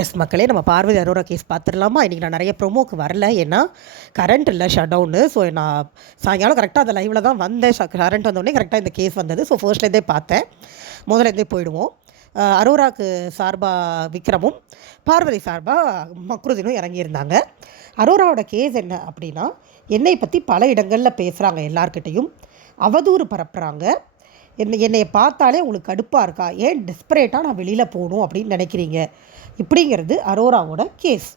S மக்களே நம்ம Parvati Arora case பார்த்துடலாமா? இன்றைக்கி நான் நிறைய ப்ரொமோக்கு வரல. ஏன்னா கரண்ட் இல்லை ஷட் டவுனு ஸோ நான் சாயங்காலம் கரெக்டாக அந்த லைவில் தான் வந்தேன். கரண்ட் வந்தோடனே கரெக்டாக இந்த கேஸ் வந்தது. ஸோ ஃபர்ஸ்ட்லேருந்தே பார்த்தேன். முதலேருந்தே போயிடுவோம். அரோராக்கு சார்பாக விக்ரமும் பார்வதி சார்பாக மக்ருதினும் இறங்கியிருந்தாங்க அரோராவோட கேஸ் என்ன அப்படின்னா என்னை பற்றி பல இடங்களில் பேசுகிறாங்க எல்லார்கிட்டேயும். அவதூறு பரப்புகிறாங்க என்னை என்னை பார்த்தாலே உங்களுக்கு கடுப்பாக இருக்கா? ஏன் டெஸ்பரேட்டாக நான் வெளியில் போகணும் அப்படின்னு நினைக்கிறீங்க? இப்படிங்கிறது அரோராவோட கேஸ்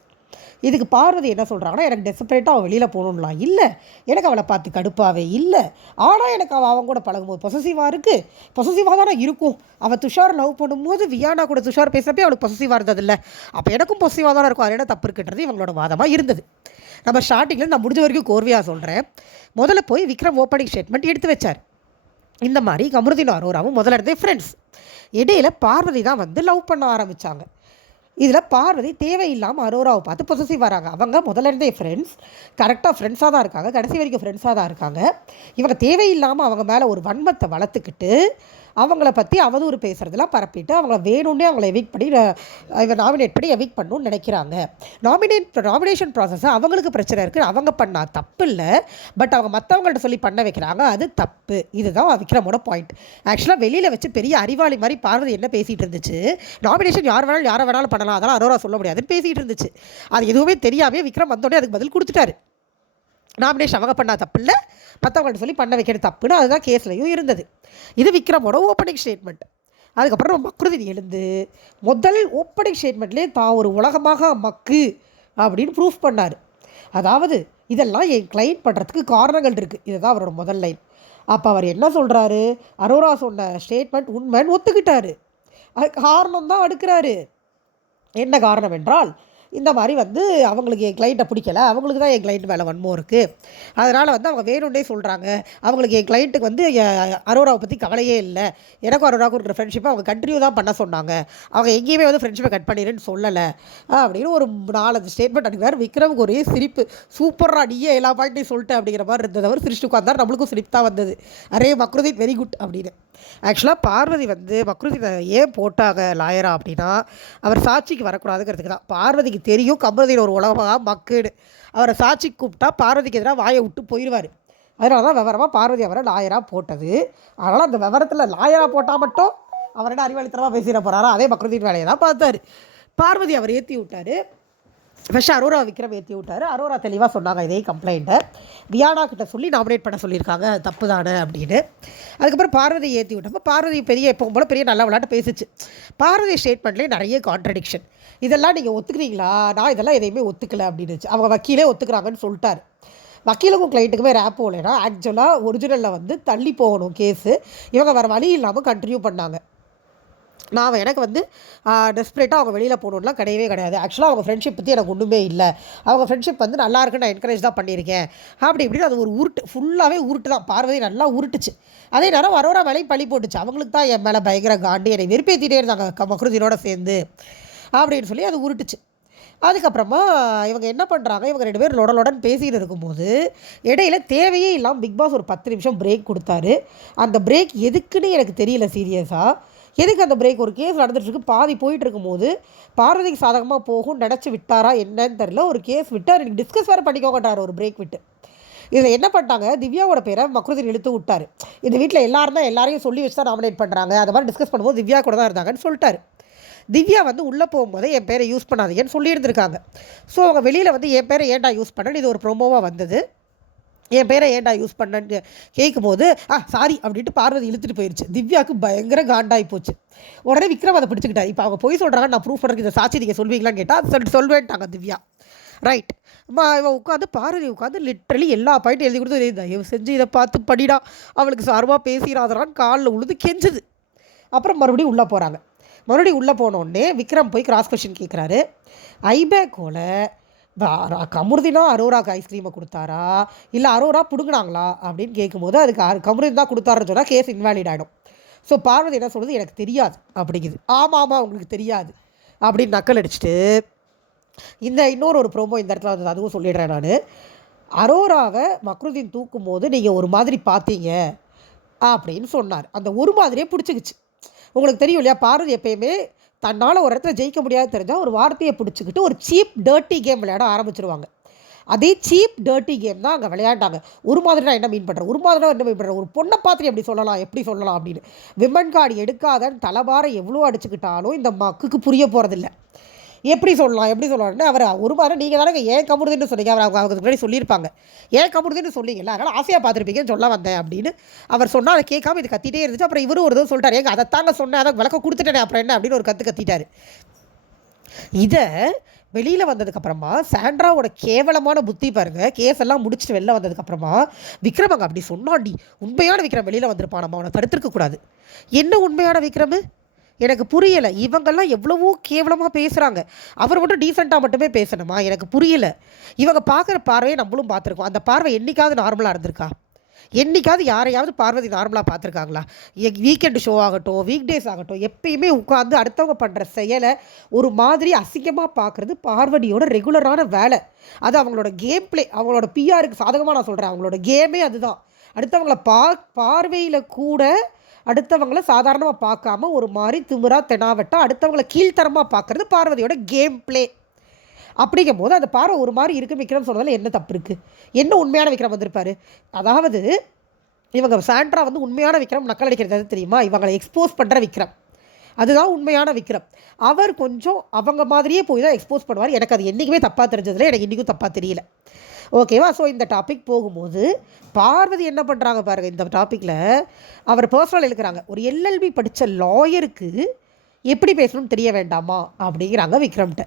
இதுக்கு பார்வதி என்ன சொல்கிறாங்கன்னா எனக்கு டெஸ்பரேட்டாக அவள் வெளியில் போகணும்லாம் இல்லை. எனக்கு அவளை பார்த்து கடுப்பாகவே இல்லை. ஆனால் எனக்கு அவள் அவங்க கூட பழகும்போது பொசசிவாக இருக்குது பொசசிவாக தானே இருக்கும். அவள் துஷார் லவ் பண்ணும்போது வியானா கூட துஷார் பேசுகிறப்பே அவளுக்கு பொசசிவாக இருந்ததில்ல. அப்போ எனக்கும் பொசசிவாக தானே இருக்கும். அது என்ன தப்பு இருக்குன்றது இவங்களோட வாதமாக இருந்தது. நம்ம ஸ்டார்டிங்கில் நான் முடிஞ்ச வரைக்கும் கோர்வையாக சொல்கிறேன் முதல்ல போய் விக்ரம் ஓப்பனிங் ஸ்டேட்மெண்ட் எடுத்து வச்சார். இந்த மாதிரி கமருதீன் அரோராவும் முதல்ல இருந்தே ஃப்ரெண்ட்ஸ் இடையில பார்வதி தான் வந்து லவ் பண்ண ஆரம்பித்தாங்க இதில் பார்வதி தேவையில்லாமல் அரோராவை பார்த்து பொசசிவ் வராங்க அவங்க முதல்ல இருந்தே ஃப்ரெண்ட்ஸ் கரெக்டாக ஃப்ரெண்ட்ஸாக தான் இருக்காங்க. கடைசி வரைக்கும் ஃப்ரெண்ட்ஸாக தான் இருக்காங்க. இவங்க தேவையில்லாமல் அவங்க மேலே ஒரு வன்மத்தை வளர்த்துக்கிட்டு அவங்கள பற்றி அவதூறு பேசுகிறதெல்லாம் பரப்பிட்டு அவங்கள வேணும்னே அவங்கள எவிக் பண்ணி நாமினேட் பண்ணி எவிக் பண்ணணும்னு நினைக்கிறாங்க. நாமினேட் நாமினேஷன் ப்ராசஸ் அவங்களுக்கு பிரச்சனை இருக்குது அவங்க பண்ணா தப்பு இல்லை. பட் அவங்க மற்றவங்கள்ட்ட சொல்லி பண்ண வைக்கிறாங்க அது தப்பு. இதுதான் விக்ரமோட பாயிண்ட் ஆக்சுவலாக வெளியில் வச்சு பெரிய அறிவாளி மாதிரி பார்வதி என்ன பேசிகிட்டு இருந்துச்சு? நாமினேஷன் யார் வேணாலும் யாரை வேணாலும் பண்ணலாம். அதெல்லாம் அரோரா சொல்ல முடியாதுன்னு பேசிகிட்டு இருந்துச்சு. அது எதுவுமே தெரியாமே விக்ரம் வந்தோடனே அதுக்கு பதில் கொடுத்துட்டாரு. நாமினேஷன் அவங்க பண்ணால் தப்பு இல்லை மற்றவங்கள்ட்ட சொல்லி பண்ண வைக்கிறது தப்புன்னு அதுதான் கேஸ்லையும் இருந்தது. இது விக்ரமோட ஓப்பனிங் ஸ்டேட்மெண்ட் அதுக்கப்புறம் மக்ருதி எழுந்து முதல் ஓப்பனிங் ஸ்டேட்மெண்ட்லேயே தான் ஒரு உலகமாக மக்கு அப்படின்னு ப்ரூஃப் பண்ணார். அதாவது இதெல்லாம் என் கிளைண்ட் பண்ணுறதுக்கு காரணங்கள் இருக்குது இதுதான் அவரோட முதல் லைன் அப்போ அவர் என்ன சொல்கிறாரு அரோரா சொன்ன ஸ்டேட்மெண்ட் உண்மைன்னு ஒத்துக்கிட்டாரு. அது காரணம் தான் அடுக்கிறாரு. என்ன காரணம் என்றால் இந்த மாதிரி வந்து அவங்களுக்கு என் கிளைண்ட்டை பிடிக்கல. அவங்களுக்கு தான் என் கிளைண்ட் மேலே வன்மம் இருக்குது அதனால் வந்து அவங்க வேணும்னே சொல்கிறாங்க அவங்களுக்கு என் கிளைண்ட்டுக்கு வந்து அரோராவை பற்றி கவலையே இல்லை. எனக்கும் அரோராவுக்கு இருக்கிற ஃப்ரெண்ட்ஷிப்பை அவங்க கண்டினியூ தான் பண்ண சொன்னாங்க. அவங்க எங்கேயுமே வந்து ஃப்ரெண்ட்ஷிப்பை கட் பண்ணிடுன்னு சொல்லலை. அப்படின்னு ஒரு நாலஞ்சு ஸ்டேட்மெண்ட் அனுப்பினார் விக்ரமுக்கு ஒரே சிரிப்பு. சூப்பராக நீயே எல்லா பாயிண்ட்டையும் சொல்லிட்டு அப்படிங்கிற மாதிரி இருந்தது அவர் சிரிச்சுட்டு உட்காந்தார் நம்மளுக்கும் சிரிப்பு தான் வந்தது. அரே மக்ருதீன் வெரி குட் அப்படின்னு. ஆக்சுவலாக பார்வதி வந்து மக்ருதி ஏன் போட்டாங்க லாயரா அப்படின்னா அவர் சாட்சிக்கு வரக்கூடாதுங்கிறதுக்கு தான். பார்வதிக்கு தெரியும் கமருதீன் ஒரு உலகமாக மக்குடு அவரை சாட்சிக்கு கூப்பிட்டா பார்வதிக்கு எதிராக வாயை விட்டு போயிடுவார் அதனால தான் விவரமாக பார்வதி அவரை லாயராக போட்டது. அதனால் அந்த விவரத்தில் லாயராக போட்டால் மட்டும் அவரோட அறிவாளித்தனமாக பேசிட போகிறாரா அதே மக்ருதியின் வேலையை தான் பார்த்தாரு. பார்வதி அவர் ஏற்றி விட்டார். ஃபஸ்ட்டு அரோரா விக்ரம் ஏற்றி விட்டார். அரோரா தெளிவாக சொன்னாங்க இதே கம்ப்ளைண்ட்டை வியானா கிட்ட சொல்லி நாமினேட் பண்ண சொல்லியிருக்காங்க தப்பு தானே அப்படின்னு. அதுக்கப்புறம் பார்வதி ஏற்றி விட்டப்போ பார்வதி பெரிய எப்பவும் போல பெரிய நல்ல விளையாட்டு பேசிச்சு. பார்வதி ஸ்டேட்மெண்ட்லேயே நிறைய கான்ட்ரடிக்ஷன் இதெல்லாம் நீங்கள் ஒத்துக்கிறீங்களா? நான் இதெல்லாம் எதையுமே ஒத்துக்கலை அப்படின்னுச்சு. அவங்க வக்கீலே ஒத்துக்கிறாங்கன்னு சொல்லிட்டார். வக்கீலுக்கும் கிளைண்ட்டுக்குமே ரேப் போகலைன்னா ஆக்சுவலாக ஒரிஜினலில் வந்து தள்ளி போகணும் கேஸு இவங்க வேறு வழி இல்லாமல் கண்டினியூ பண்ணாங்க. நான் எனக்கு வந்து டெஸ்பிரேட்டாக அவங்க வெளியில் போகணுன்னா கிடையவே கிடையாது. ஆக்சுவலாக அவங்க ஃப்ரெண்ட்ஷிப் பற்றி எனக்கு ஒன்றுமே இல்லை. அவங்க ஃப்ரெண்ட்ஷிப் வந்து நல்லா இருக்குன்னு நான் என்கரேஜ் தான் பண்ணியிருக்கேன். அப்படி இப்படின்னு அது ஒரு உருட்டு ஃபுல்லாகவே உருட்டு தான். பார்வதி நல்லா உருட்டுச்சு. அதே நேரம் வர வர வேலையும் பழி போட்டுச்சு. அவங்களுக்கு தான் என் மேலே பயங்கர காண்டு என்னை வெறுப்பேற்றிட்டே இருந்தாங்க க- மக்ருதீனோட சேர்ந்து. அப்படின்னு சொல்லி அது உருட்டுச்சு. அதுக்கப்புறமா இவங்க என்ன பண்ணுறாங்க இவங்க ரெண்டு பேரும் லொட பேசிகிட்டு இருக்கும்போது இடையில தேவையே இல்லாமல் பிக் பாஸ் ஒரு பத்து நிமிஷம் பிரேக் கொடுத்தாரு. அந்த பிரேக் எதுக்குன்னு எனக்கு தெரியல சீரியஸாக எதுக்கு அந்த பிரேக் ஒரு கேஸ் நடந்துகிட்ருக்கு பாதி போயிட்டு இருக்கும்போது பார்வதிக்கு சாதகமாக போகும் நினச்சி விட்டாரா என்னன்னு தெரில ஒரு கேஸ் விட்டு அவர் டிஸ்கஸ் வேறு பண்ணிக்கோங்கட்டார் ஒரு பிரேக் விட்டு. இதில் என்ன பண்ணிட்டாங்க? திவ்யாவோட பேரை மக்ருதீன் இழுத்து விட்டார். இந்த வீட்டில் எல்லாரும் தான் எல்லாரையும் சொல்லி வச்சு தான் நாமினேட் பண்ணுறாங்க அது மாதிரி டிஸ்கஸ் பண்ணும்போது திவ்யா கூட தான் இருந்தாங்கன்னு சொல்லிட்டாரு. திவ்யா வந்து உள்ளே போகும்போது என் பேரை யூஸ் பண்ணாதீங்கன்னு சொல்லியிருந்திருக்காங்க. ஸோ அவங்க வெளியில் வந்து என் பேரை ஏன்டா யூஸ் பண்ணேன்னு இது ஒரு ப்ரோமோவாக வந்தது. என் பேரை ஏன்டா யூஸ் பண்ணேன்னு கேட்கும்போது ஆ சாரி அப்படின்ட்டு பார்வதி இழுத்துட்டு போயிருச்சு. திவ்யாவுக்கு பயங்கர காண்டாகி போச்சு. உடனே விக்ரம் அதை பிடிச்சிக்கிட்டார். இப்போ அவங்க போய் சொல்கிறாங்க நான் ப்ரூஃப் பண்ணுறதுக்கு இந்த சாட்சி நீங்கள் சொல்வீங்களான்னு கேட்டால் சொல்லிட்டு சொல்வேன்ட்டாங்க திவ்யா. ரைட் அம்மா இவன் உட்காந்து பார்வதி உட்காந்து லிட்ரலி எல்லா பாயிண்ட்டும் எழுதி கொடுத்து தயவு செஞ்சு இதை பார்த்து படிடா. அவளுக்கு சார்பாக பேசிடாதரான்னு காலில் உழுது கெஞ்சுது. அப்புறம் மறுபடியும் உள்ளே போகிறாங்க மறுபடியும் உள்ளே போனோடனே விக்ரம் போய் கிராஸ் கொஷின் கேட்குறாரு ஐபேக்கோல கமுருதினா அரோராக்கு ஐஸ்கிரீமை கொடுத்தாரா? இல்லை அரோரா பிடுங்கினாங்களா? அப்படின்னு கேட்கும்போது அதுக்கு அ- தான் கொடுத்தாருன்னு சொன்னால் கேஸ் இன்வாலிட் ஆகிடும் ஸோ பார்வதி என்ன சொல்கிறது எனக்கு தெரியாது. அப்படிங்குது. ஆமாம் ஆமாம் உங்களுக்கு தெரியாது. அப்படின்னு நக்கல் அடிச்சுட்டு இந்த இன்னொரு ஒரு ப்ரோமோ இந்த இடத்துல வந்து அதுவும் சொல்லிடுறேன் நான். அரோராவை மக்ருதீன் தூக்கும் போது நீங்கள் ஒரு மாதிரி பார்த்தீங்க. அப்படின்னு சொன்னார். அந்த ஒரு மாதிரியே பிடிச்சிக்கிச்சு. உங்களுக்கு தெரியும் இல்லையா? பார்வதி எப்பயுமே தன்னால் ஒரு இடத்துல ஜெயிக்க முடியாது தெரிஞ்சால் ஒரு வார்த்தையை பிடிச்சிக்கிட்டு ஒரு சீப் டர்ட்டி கேம் விளையாட ஆரம்பிச்சிருவாங்க. அதே சீப் டர்ட்டி கேம் தான் அங்கே விளையாண்டாங்க. ஒரு மாதிரி நான் என்ன மீன் பண்ணுறேன் ஒரு மாதிரி நான் என்ன மீன் பண்ணுறேன் ஒரு பொண்ணை பார்த்து எப்படி சொல்லலாம்? எப்படி சொல்லலாம் அப்படின்னு. விமன் கார்டு எடுக்காதன்னு தலைபாரம் எவ்வளோ அடிச்சுக்கிட்டாலும் இந்த மக்குக்கு புரிய போகிறதில்ல எப்படி சொல்லலாம் எப்படி சொல்லலாம்னு அவர் ஒரு மாதிரி நீங்கள் தானே ஏன் கமுடுதுன்னு சொன்னீங்க? அவர் அவங்க அதுக்கு முன்னாடி சொல்லியிருப்பாங்க. ஏன் கமுடுதுன்னு சொன்னீங்கல்ல? அதனால் ஆசையாக பார்த்துருப்பீங்கன்னு சொல்ல வந்தேன் அப்படின்னு அவர் சொன்னால் அதை கேட்காம இது கத்திட்டே இருந்துச்சு. அப்புறம் இவரும் ஒரு தடவை சொல்லிட்டாரு. ஏங்க அதைத்தாங்க சொன்னேன் அதை விளக்க கொடுத்துட்டேனே அப்புறம் என்ன அப்படின்னு ஒரு கற்று கத்திட்டார். இதை வெளியில் வந்ததுக்கப்புறமா சாண்ட்ராவோட கேவலமான புத்தி பாருங்க கேஸ் எல்லாம் முடிச்சுட்டு வெளில வந்ததுக்கப்புறமா விக்ரமங்க அப்படி சொன்னாண்டி உண்மையான விக்ரம் வெளியில் வந்திருப்பான் நம்ம அவனை தடுத்துருக்கக்கூடாது என்ன உண்மையான விக்ரம்? எனக்கு புரியலை. இவங்கெல்லாம் எவ்வளவோ கேவலமாக பேசுகிறாங்க அவர் மட்டும் டீசெண்டாக மட்டுமே பேசணுமா? எனக்கு புரியலை. இவங்க பார்க்குற பார்வையை நம்மளும் பார்த்துருக்கோம். அந்த பார்வை என்னைக்காவது நார்மலாக இருந்திருக்கா? என்றைக்காவது யாரையாவது பார்வதி நார்மலாக பார்த்துருக்காங்களா? வீக்கெண்டு ஷோ ஆகட்டும் வீக் டேஸ் ஆகட்டும் எப்பயுமே உட்காந்து அடுத்தவங்க பண்ணுற செயலை ஒரு மாதிரி அசிங்கமாக பார்க்குறது பார்வதியோட ரெகுலரான வேலை. அது அவங்களோட கேம் ப்ளே அவங்களோட பிஆருக்கு சாதகமாக நான் சொல்கிறேன் அவங்களோட கேமே அதுதான். அடுத்தவங்கள பா பார்வையில் கூட அடுத்தவங்களை சாதாரணமாக பார்க்காம ஒரு மாதிரி திமிரா தெனாவட்டா அடுத்தவங்களை கீழ்த்தரமாக பார்க்குறது பார்வதியோட கேம் ப்ளே அப்படிங்கும் போது அந்த பார்வை ஒரு மாதிரி இருக்கும் விக்ரம் சொன்னதில் என்ன தப்பு இருக்குது என்ன உண்மையான விக்ரம் வந்திருப்பார்? அதாவது இவங்க சாண்ட்ரா வந்து உண்மையான விக்ரம் நக்கல் அடிக்கிறது தெரியுமா? இவங்களை எக்ஸ்போஸ் பண்ணுற விக்ரம். அதுதான் உண்மையான விக்ரம். அவர் கொஞ்சம் அவங்க மாதிரியே போய் தான் எக்ஸ்போஸ் பண்ணுவார். எனக்கு அது என்றைக்குமே தப்பாக தெரிஞ்சதில்லை. எனக்கு இன்றைக்கும் தப்பாக தெரியல. ஓகேவா ஸோ இந்த டாபிக் போகும்போது பார்வதி என்ன பண்ணுறாங்க பாருங்கள் இந்த டாப்பிக்கில் அவர் பர்சனல் எழுக்கிறாங்க ஒரு எல்எல்பி படித்த லாயருக்கு எப்படி பேசணும்னு தெரிய வேண்டாமா? அப்படிங்கிறாங்க விக்ரம்கிட்ட.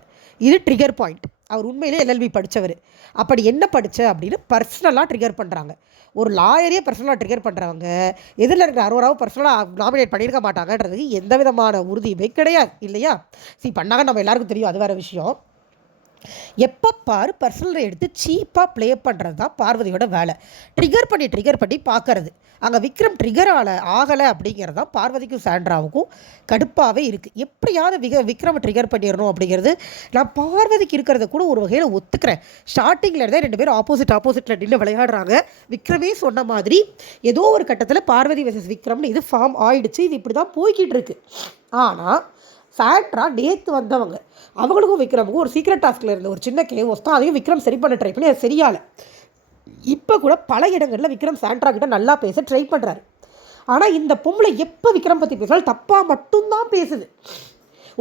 இது ட்ரிகர் பாயிண்ட் அவர் உண்மையிலே எல்எல்பி படித்தவர் அப்படி என்ன படித்த அப்படின்னு பர்சனலாக ட்ரிகர் பண்ணுறாங்க ஒரு லாயரே பர்சனலாக ட்ரிகர் பண்ணுறவங்க எதிரில் இருக்கிற அரோராவும் பர்சனலாக நாமினேட் பண்ணியிருக்க மாட்டாங்கன்றதுக்கு எந்த விதமான உறுதியுமே கிடையாது இல்லையா? சரி பண்ணாங்க நம்ம எல்லாருக்கும் தெரியும் அது வேறு விஷயம். எப்போ பாரு பர்சனல் எடுத்து சீப்பாக ப்ளே பண்ணுறது தான் பார்வதியோட வேலை. ட்ரிகர் பண்ணி ட்ரிகர் பண்ணி பார்க்கறது அங்கே விக்ரம் ட்ரிகர் ஆலை ஆகலை அப்படிங்கிறது தான் பார்வதிக்கும் சாண்ட்ராவுக்கும் கடுப்பாகவே இருக்குது எப்படியாவது விக விக்ரம் ட்ரிகர் பண்ணிடணும் அப்படிங்கிறது நான் பார்வதிக்கு இருக்கிறத கூட ஒரு வகையில் ஒத்துக்கிறேன். ஸ்டார்டிங்கில் இருந்தே ரெண்டு பேரும் ஆப்போசிட் ஆப்போசிட்டில் நின்று விளையாடுறாங்க. விக்ரமே சொன்ன மாதிரி ஏதோ ஒரு கட்டத்தில் பார்வதி வெர்சஸ் விக்ரம்னு இது ஃபார்ம் ஆயிடுச்சு. இது இப்படி தான் போய்கிட்டு இருக்கு. ஆனால் சாண்ட்ரா நேற்று வந்தவங்க. அவங்களுக்கும் விக்ரமுக்கும் ஒரு சீக்ரெட் டாஸ்கில் இருந்த ஒரு சின்ன கேவோஸ் தான் அதையும் விக்ரம் சரி பண்ண ட்ரை பண்ணி அது சரியால. இப்போ கூட பல இடங்களில் விக்ரம் சாண்ட்ரா கிட்ட நல்லா பேச ட்ரை பண்ணுறாரு ஆனால் இந்த பொம்பளை எப்போ விக்ரம் பற்றி பேசினாலும் தப்பாக மட்டும்தான் பேசுது.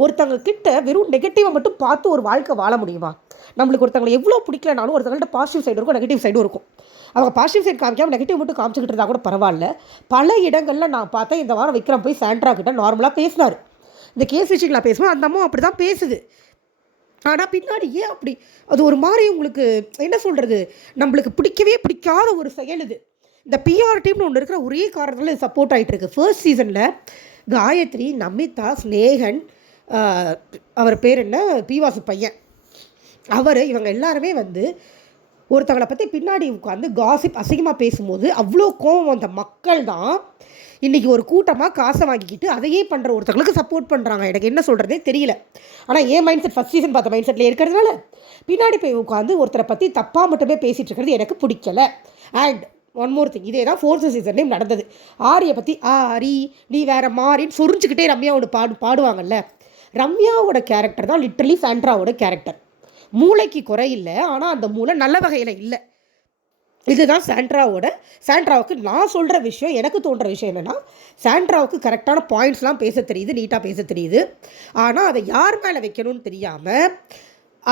ஒருத்தங்க கிட்ட வெறும் நெகட்டிவை மட்டும் பார்த்து ஒரு வாழ்க்கை வாழ முடியுமா? நம்மளுக்கு ஒருத்தவங்களை எவ்வளோ பிடிக்கலனாலும் ஒருத்தவங்கள்ட்ட பாசிட்டிவ் சைடு இருக்கும் நெகட்டிவ் சைடும் இருக்கும். அவங்க பாசிட்டிவ் சைடு காமிக்காமல் நெகட்டிவ் மட்டும் காமிச்சிக்கிட்டு இருந்தால் கூட பரவாயில்ல. பல இடங்களில் நான் பார்த்தேன் இந்த வாரம் விக்ரம் போய் சாண்ட்ரா கிட்ட நார்மலாக பேசினார். இந்த கேஸ் விஷயங்களா பேசுவோம் அந்த அம்மா அப்படி தான் பேசுது. ஆனால் பின்னாடி ஏன் அப்படி? அது ஒரு மாதிரி உங்களுக்கு என்ன சொல்கிறது நம்மளுக்கு பிடிக்கவே பிடிக்காத ஒரு செயல் இது. இந்த பிஆர் டீம்னு ஒன்று இருக்கிற ஒரே காரணத்தில் சப்போர்ட் ஆகிட்டு இருக்கு ஃபர்ஸ்ட் சீசனில் காயத்ரி நமிதா ஸ்னேகன் அவர் பேர் என்ன? பிவாசு பையன். அவர் இவங்க எல்லாருமே வந்து ஒருத்தவங்களை பற்றி பின்னாடி உட்காந்து காசிப் அசிங்கமாக பேசும்போது அவ்வளோ கோபம் வந்த மக்கள் தான் இன்றைக்கி ஒரு கூட்டமாக காசை வாங்கிக்கிட்டு அதையே பண்ணுற ஒருத்தங்களுக்கு சப்போர்ட் பண்ணுறாங்க எனக்கு என்ன சொல்கிறதே தெரியல. ஆனால் ஏன் மைண்ட் செட் ஃபஸ்ட் சீசன் பார்த்த மைண்ட் செட்டில் இருக்கிறதுனால பின்னாடி போய் உட்காந்து ஒருத்தரை பற்றி தப்பாக மட்டுமே பேசிகிட்டு இருக்கிறது எனக்கு பிடிக்கல. அண்ட் ஒன் மோர் திங் இதே தான் ஃபோர்த்து சீசன்லேயும் நடந்தது. ஆரியை பற்றி ஆரி நீ வேறு மாறின்னு சொரிஞ்சுக்கிட்டே ரம்யாவோட பாடு பாடுவாங்கல்ல? ரம்யாவோட கேரக்டர் தான் லிட்ரலி சாண்ட்ராவோட கேரக்டர் மூளைக்கு குறை இல்லை ஆனால் அந்த மூளை நல்ல வகையில் இல்லை. இதுதான் சாண்ட்ராவோட சாண்ட்ராவுக்கு நான் சொல்கிற விஷயம் எனக்கு தோன்ற விஷயம் என்னென்னா சாண்ட்ராவுக்கு கரெக்டான பாயிண்ட்ஸ்லாம் பேச தெரியுது நீட்டாக பேச தெரியுது. ஆனால் அதை யார் மேலே வைக்கணும்னு தெரியாமல்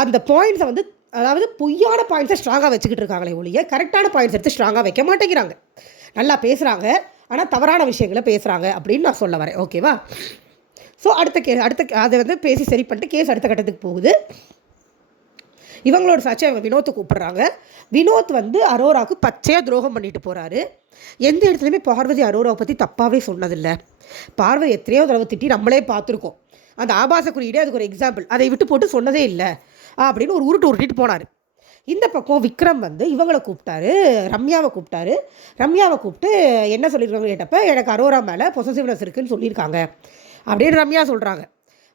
அந்த பாயிண்ட்ஸை வந்து அதாவது பொய்யான பாயிண்ட்ஸை ஸ்ட்ராங்காக வச்சுக்கிட்டு இருக்காங்களே ஒழிய கரெக்டான பாயிண்ட்ஸ் எடுத்து ஸ்ட்ராங்காக வைக்க மாட்டேங்கிறாங்க. நல்லா பேசுகிறாங்க ஆனால் தவறான விஷயங்களை பேசுகிறாங்க அப்படின்னு நான் சொல்ல வரேன். ஓகேவா ஸோ அடுத்த கே அடுத்த அதை வந்து பேசி சரி பண்ணிட்டு கேஸ் அடுத்த கட்டத்துக்கு போகுது. இவங்களோட சாட்சி அவங்க வினோத்தை கூப்பிட்றாங்க. வினோத் வந்து அரோராவுக்கு பச்சையாக துரோகம் பண்ணிட்டு போகிறாரு எந்த இடத்துலையுமே பார்வதி அரோராவை பற்றி தப்பாகவே சொன்னதில்லை. பார்வதி எத்தனையோ தடவை திட்டி நம்மளே பார்த்துருக்கோம். அந்த ஆபாச குறியீடே அதுக்கு ஒரு எக்ஸாம்பிள் அதை விட்டு போட்டு சொன்னதே இல்லை. அப்படின்னு ஒரு உருட்டு உருட்டிட்டு போனார். இந்த பக்கம் விக்ரம் வந்து இவங்களை கூப்பிட்டாரு ரம்யாவை கூப்பிட்டாரு. ரம்யாவை கூப்பிட்டு என்ன சொல்லியிருக்காங்க கேட்டப்ப எனக்கு அரோரா மேலே பொசசிவ்னஸ் இருக்குன்னு சொல்லியிருக்காங்க. அப்படின்னு ரம்யா சொல்கிறாங்க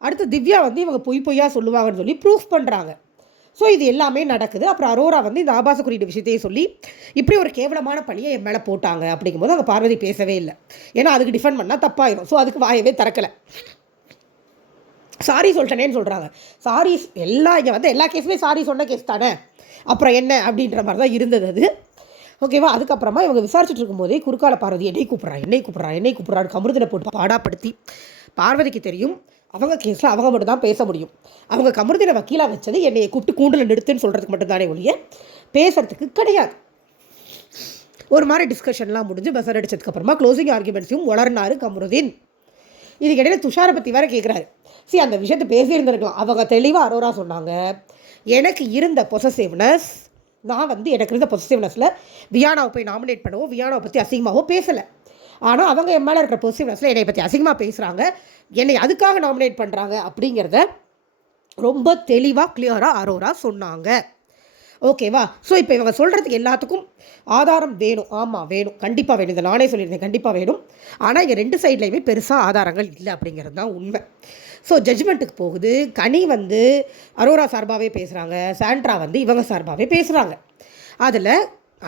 அடுத்து திவ்யா வந்து இவங்க பொய் பொய்யா சொல்லுவாங்கன்னு சொல்லி ப்ரூஃப் பண்ணுறாங்க ஸோ இது எல்லாமே நடக்குது. அப்புறம் அரோரா வந்து இந்த ஆபாச குறியீடு விஷயத்தையே சொல்லி இப்படி ஒரு கேவலமான பழியை என் மேலே போட்டாங்க அப்படிங்கும்போது அங்கே பார்வதி பேசவே இல்லை. ஏன்னா அதுக்கு டிஃபெண்ட் பண்ணால் தப்பாயிடும் ஸோ அதுக்கு வாயவே திறக்கலை. சாரி சொல்லிட்டேனேன்னு சொல்கிறாங்க சாரி எல்லா இங்கே வந்து எல்லா கேஸுமே சாரி சொன்ன கேஸ் தானே? அப்புறம் என்ன அப்படின்ற மாதிரி தான் இருந்தது அது. ஓகேவா அதுக்கப்புறமா இவங்க விசாரிச்சுட்டு இருக்கும்போதே குறுக்கால பார்வதி என்னை கூப்பிட்றா என்னை கூப்பிட்றா என்னை கூப்பிட்றான்னு கமருதினை போட்டு பாடாப்படுத்தி பார்வதிக்கு தெரியும். அவங்க கேஸில் அவங்க மட்டும் தான் பேச முடியும். அவங்க கமருதினை வக்கீலாக வச்சது என்னையை கூப்பிட்டு கூண்டில் நிறுத்துன்னு சொல்கிறதுக்கு மட்டும்தானே ஒழிய பேசுறதுக்கு கிடையாது. ஒரு மாதிரி டிஸ்கஷன்லாம் முடிஞ்சு பஸ் அடிச்சதுக்கப்புறமா க்ளோசிங் ஆர்குமெண்ட்ஸையும் வளர்னாரு கமருதீன். இதுக்கிடையில் இடையில துஷாரை பற்றி வேறு கேட்குறாரு சரி அந்த விஷயத்தை பேசியிருந்திருக்கலாம். அவங்க தெளிவாக அரோரா சொன்னாங்க எனக்கு இருந்த பொசசிவ்னஸ் நான் வந்து எனக்கு இருந்த பொசசிவ்னஸில் வியானாவை போய் நாமினேட் பண்ணவோ வியானாவை பற்றி அசிங்கமாகவோ பேசலை. ஆனால் அவங்க என் மேலே இருக்கிற பொசிட்டிவ்னஸில் என்னை பற்றி அசிங்கமாக பேசுகிறாங்க என்னை அதுக்காக நாமினேட் பண்ணுறாங்க அப்படிங்கிறத ரொம்ப தெளிவாக கிளியராக அரோரா சொன்னாங்க. ஓகேவா ஸோ இப்போ இவங்க சொல்கிறதுக்கு எல்லாத்துக்கும் ஆதாரம் வேணும். ஆமாம் வேணும். கண்டிப்பாக வேணும். இதை நானே சொல்லியிருந்தேன். கண்டிப்பாக வேணும். ஆனால் இங்கே ரெண்டு சைட்லேயுமே பெருசாக ஆதாரங்கள் இல்லை அப்படிங்கிறது தான் உண்மை. ஸோ ஜட்ஜ்மெண்ட்டுக்கு போகுது. கனி வந்து அரோரா சார்பாகவே பேசுகிறாங்க சாண்ட்ரா வந்து இவங்க சார்பாகவே பேசுகிறாங்க அதில்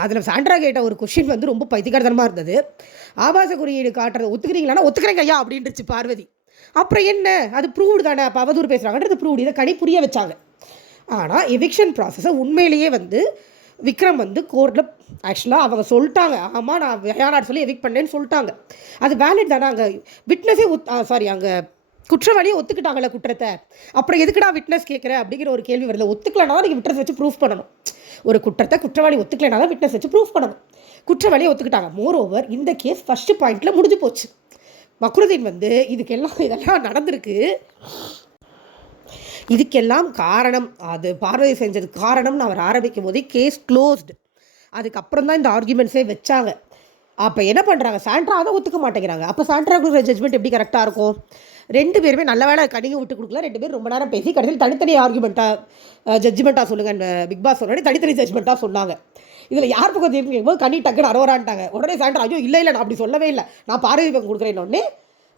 அதில் சாண்ட்ரா கேட்ட ஒரு கொஷின் வந்து ரொம்ப பைத்தியகாரத்தனமாக இருந்தது. ஆபாச குறியீடு காட்டுறதை ஒத்துக்கிறீங்களான்னா ஒத்துக்கிறேங்க ஐயா அப்படின்ட்டுச்சு பார்வதி. அப்புறம் என்ன? அது ப்ரூவ்டு தானே அப்போ அவதூறு பேசுகிறாங்கன்றது ப்ரூவ்டு இதை கனி புரிய வச்சாங்க. ஆனால் எவிக்ஷன் ப்ராசஸை உண்மையிலேயே வந்து விக்ரம் வந்து கோர்ட்டில் ஆக்சுவலாக அவங்க சொல்லிட்டாங்க. ஆமாம் நான் வேணாடு சொல்லி எவிக் பண்ணேன்னு சொல்லிட்டாங்க. அது வேலிட் தானே அங்கே விட்னஸே உத் சாரி அங்கே குற்றவாளியை ஒத்துக்கிட்டாங்களே குற்றத்தை. அப்புறம் எதுக்குடா விட்னஸ் கேட்குற அப்படிங்கிற ஒரு கேள்வி வருது ஒத்துக்கலனா நீங்கள் விட்னஸ் வச்சு ப்ரூஃப் பண்ணணும். ஒரு குற்றத்தை குற்றவாளி ஒத்துக்கலைனா தான் விட்னஸ் வச்சு ப்ரூஃப் பண்ணணும். குற்றவாளியை ஒத்துக்கிட்டாங்க. மோர் ஓவர் இந்த கேஸ் ஃபஸ்ட்டு பாயிண்டில் முடிஞ்சு போச்சு. மக்ருதீன் வந்து இதுக்கெல்லாம் இதெல்லாம் நடந்திருக்கு. இதுக்கெல்லாம் காரணம் அது பார்வை செஞ்சது காரணம்னு அவர் ஆரம்பிக்கும் போதே கேஸ் க்ளோஸ்டு அதுக்கப்புறம் தான் இந்த ஆர்குமெண்ட்ஸே வச்சாங்க. அப்போ என்ன பண்ணுறாங்க சாண்ட்ரா அதை ஒத்துக்க மாட்டேங்கிறாங்க. அப்போ சாண்ட்ரா கொடுக்குற ஜட்மெண்ட் எப்படி கரெக்டாக இருக்கும்? ரெண்டு பேருமே நல்ல வேலை கடிங்க விட்டு கொடுக்கல. ரெண்டு பேரும் ரொம்ப நேரம் பேசி கடைசியில் தனித்தனி ஆர்குமெண்ட்டாக ஜட்ஜ்மெண்ட்டாக சொல்லுங்கள் பிக் பாஸ் சொன்னோடனே தனித்தனி ஜட்மெண்ட்டாக சொன்னாங்க. இதில் யார் பக்கம் தீர்ப்பு கேட்கும்போது கனி டக்குன்னு அரோரான்ட்டாங்க. உடனே சாண்ட்ரா ஐயோ இல்லை இல்லை நான் அப்படி சொல்லவே இல்லை. நான் பார்வதி பக்கம் கொடுக்குறேன் உடனே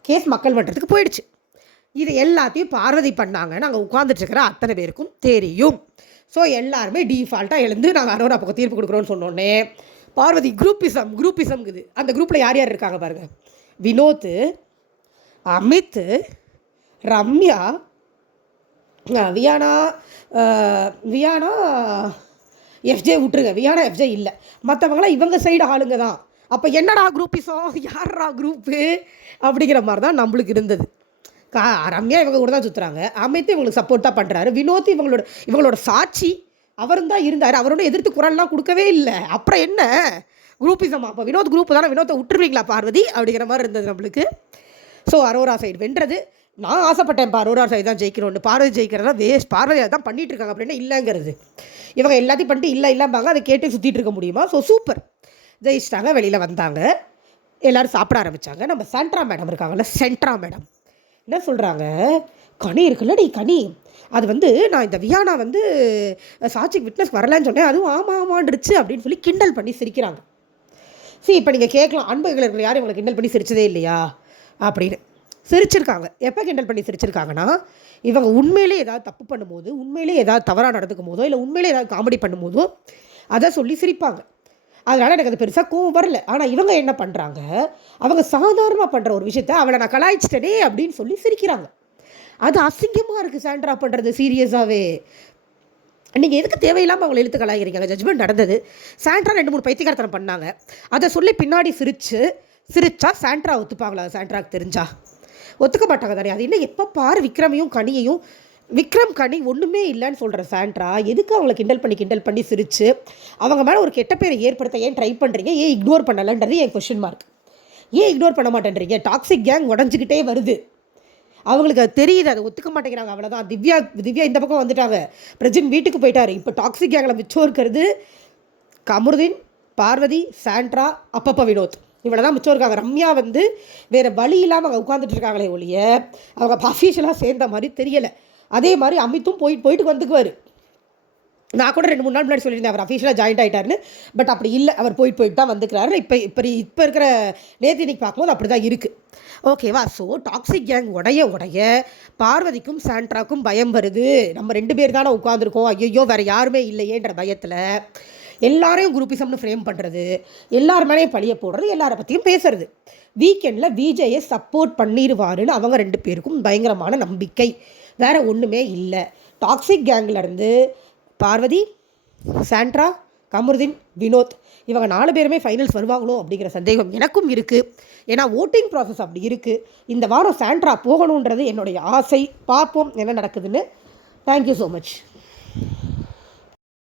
கேஸ் மக்கள் மன்றத்துக்கு போயிடுச்சு. இது எல்லாத்தையும் பார்வதி பண்ணாங்க நாங்கள் உட்காந்துட்டுருக்கிற அத்தனை பேருக்கும் தெரியும். ஸோ எல்லாருமே டீஃபால்ட்டாக எழுந்து நாங்கள் அரோரா பக்கம் தீர்ப்பு கொடுக்குறோன்னு சொன்னோடனே பார்வதி குரூப்பிசம் குரூப்பிசம்ங்குது. அந்த குரூப்பில் யார் யார் இருக்காங்க பாருங்கள் வினோத் அமித் ரம்யா வியானா வியானா எஃப்ஜே விட்டுருங்க. வியானா எஃப்ஜே இல்லை. மற்றவங்களாம் இவங்க சைடு ஆளுங்க தான். அப்போ என்னடா குரூப்பிசம்? யாரா குரூப்பு? அப்படிங்கிற மாதிரி தான் நம்மளுக்கு இருந்தது. கா ரம்யா இவங்க கூட தான் சுற்றுறாங்க அமித் இவங்களுக்கு சப்போர்ட் தான் பண்ணுறாரு வினோத் இவங்களோட இவங்களோட சாட்சி அவரும் தான் இருந்தார். அவரோட எதிர்த்து குரல்லாம் கொடுக்கவே இல்லை. அப்புறம் என்ன? குரூப்பிசம். அப்போ வினோத் குரூப் தானே? வினோத்தை விட்டுருவீங்களா பார்வதி? அப்படிங்கிற மாதிரி இருந்தது நம்மளுக்கு. ஸோ அரோரா சைடு வென்றது. நான் ஆசைப்பட்டேன் அரோரா சைடு தான் ஜெயிக்கணும்னு. பார்வதி ஜெயிக்கிறதா வேஸ்ட் பார்வதி அதை தான் பண்ணிட்டு இருக்காங்க அப்படின்னா இல்லைங்கிறது. இவங்க எல்லாத்தையும் பண்ணிட்டு இல்லை இல்லைம்பாங்க. அதை கேட்டு சுற்றிட்டு இருக்க முடியுமா? ஸோ சூப்பர் ஜெயிச்சிட்டாங்க வெளியில் வந்தாங்க. எல்லோரும் சாப்பிட ஆரம்பித்தாங்க நம்ம சென்ட்ரா மேடம் இருக்காங்கல்ல சென்ட்ரா மேடம் என்ன சொல்கிறாங்க கனி இருக்குல்லடி கனி. அது வந்து நான் இந்த வியானா வந்து சாட்சிக்கு விட்னஸ் வரலன்னு சொன்னேன். அதுவும் ஆமாம் ஆமாண்டுருச்சு அப்படின்னு சொல்லி கிண்டல் பண்ணி சிரிக்கிறாங்க. சரி இப்போ நீங்கள் கேட்கலாம் அன்புகள் இருக்கிற யாரும் இவங்களை கிண்டல் பண்ணி சிரிச்சதே இல்லையா? அப்படின்னு. சிரிச்சிருக்காங்க. எப்போ கிண்டல் பண்ணி சிரிச்சிருக்காங்கன்னா இவங்க உண்மையிலே ஏதாவது தப்பு பண்ணும்போது உண்மையிலே ஏதாவது தவறாக நடந்துக்கும் போதோ இல்லை உண்மையிலே ஏதாவது காமெடி பண்ணும்போதோ அதை சொல்லி சிரிப்பாங்க. அதனால் எனக்கு அது பெருசாக கோவம் வரல. ஆனால் இவங்க என்ன பண்ணுறாங்க அவங்க சாதாரணமாக பண்ணுற ஒரு விஷயத்த அவளை நான் கலாய்ச்சிட்டனே அப்படின்னு சொல்லி சிரிக்கிறாங்க. அது அசிங்கமாக இருக்குது சாண்ட்ரா பண்ணுறது சீரியஸாகவே நீங்கள் எதுக்கு தேவையில்லாமல் அவங்களை இழுத்து கலாய்க்கிறீங்க? ஜட்மெண்ட் நடந்தது. சாண்ட்ரா ரெண்டு மூணு பைத்தியகாரத்தனம் பண்ணாங்க. அதை சொல்லி பின்னாடி சிரித்து சிரிச்சா சாண்ட்ரா ஒத்துப்பாங்களா? சாண்ட்ராக்கு தெரிஞ்சா. ஒத்துக்க மாட்டாங்க தானே. அது என்ன எப்போ பாரு விக்ரமையும் கனியையும் விக்ரம் கனி ஒன்றுமே இல்லைன்னு சொல்கிற சாண்ட்ரா எதுக்கு அவங்கள கிண்டல் பண்ணி கிண்டல் பண்ணி சிரித்து அவங்க மேலே ஒரு கெட்ட பேரை ஏற்படுத்த ஏன் ட்ரை பண்ணுறீங்க ஏன் இக்னோர் பண்ணலைன்றது என் கொஷின் மார்க் ஏன் இக்னோர் பண்ண மாட்டேன்றீங்க? டாக்ஸிக் கேங் உடஞ்சிக்கிட்டே வருது. அவங்களுக்கு அது தெரியுது அதை ஒத்துக்க மாட்டேங்கிறாங்க. அவ்வளோதான் திவ்யா திவ்யா இந்த பக்கம் வந்துட்டாங்க. பிரஜின் வீட்டுக்கு போயிட்டார். இப்போ டாக்ஸிக் கேங்கில் மிச்சம் இருக்கிறது கமருதீன் பார்வதி சாண்ட்ரா அப்பப்ப வினோத். இவ்வளோ தான் மிச்சம் இருக்காங்க. ரம்யா வந்து வேறு வழி இல்லாமல் அவங்க உட்காந்துட்டு இருக்காங்களே ஒழிய அவங்க அஃபீஷியலாக சேர்ந்த மாதிரி தெரியலை. அதே மாதிரி அமித்தும் போயிட்டு போயிட்டு வந்துக்குவார். நான் கூட ரெண்டு மூணு நாள் முன்னாடி சொல்லியிருந்தேன் அவர் அஃபீஷியலாக ஜாயின்ட் ஆகிட்டாருன்னு பட் அப்படி இல்லை அவர் போயிட்டு போயிட்டு தான் வந்துக்கிறாரு இப்போ இப்போ இப்போ இருக்கிற நேற்று இன்னைக்கு பார்க்கும்போது அப்படி தான் இருக்குது ஓகேவா ஸோ டாக்ஸிக் கேங் உடைய உடைய பார்வதிக்கும் சாண்ட்ராக்கும் பயம் வருது. நம்ம ரெண்டு பேர் தானே உட்காந்துருக்கோம் ஐயோ வேறு யாருமே இல்லையேன்ற பயத்தில் எல்லாரையும் குரூப்பிசம்னு ஃப்ரேம் பண்ணுறது எல்லார் மேலேயும் பழிய போடுறது எல்லாரை பற்றியும் பேசுறது. வீக்கெண்டில் விஜயை சப்போர்ட் பண்ணிடுவாருன்னு அவங்க ரெண்டு பேருக்கும் பயங்கரமான நம்பிக்கை. வேறு ஒன்றுமே இல்லை. டாக்ஸிக் கேங்கிலேருந்து பார்வதி சாண்ட்ரா கமருதீன் வினோத். இவங்க நாலு பேருமே ஃபைனல்ஸ் வருவாங்களோ அப்படிங்கிற சந்தேகம் எனக்கும் இருக்குது ஏன்னா ஓட்டிங் ப்ராசஸ் அப்படி இருக்குது இந்த வாரம் சாண்ட்ரா போகணுன்றது என்னுடைய ஆசை. பார்ப்போம் என்ன நடக்குதுன்னு. Thank you so much